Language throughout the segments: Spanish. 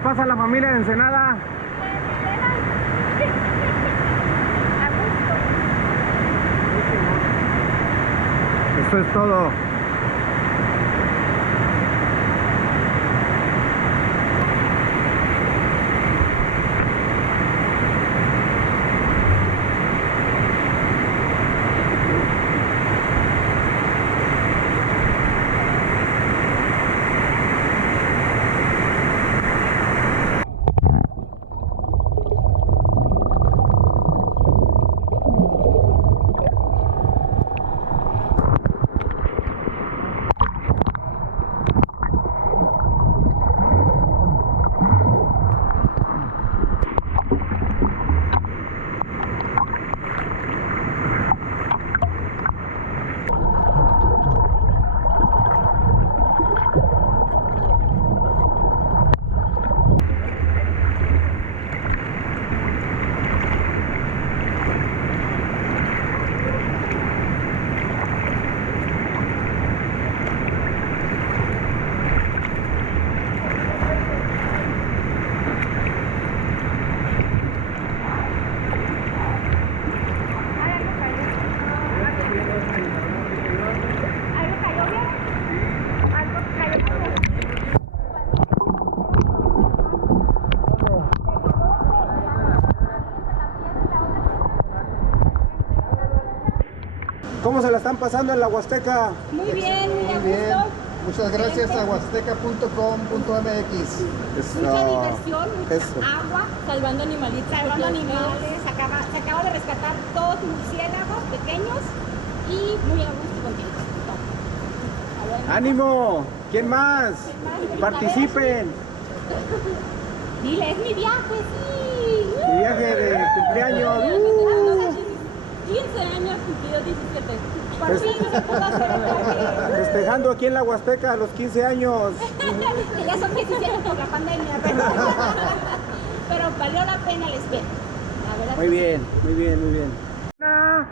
la pasa la familia de Ensenada? Eso es todo. ¿Cómo se la están pasando en la Huasteca? Muy bien, muy a gusto. Muchas gracias a huasteca.com.mx. Mucha diversión, mucha agua, Salvando animalitos. salvando animales. Se acaba de rescatar dos murciélagos pequeños y muy a gusto contigo. ¡Ánimo! ¿Quién más? ¡Participen! Dile, es mi viaje, sí. Mi viaje de cumpleaños. 15 años cumplidos 17. Por fin se pudo hacer el viaje. Festejando aquí en la Huasteca a los 15 años. Que ya son 17 por la pandemia, pero valió la pena el espera. La verdad Muy que bien, muy bien, muy bien. 1,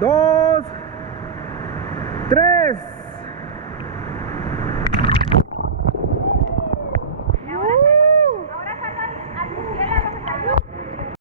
2, 3.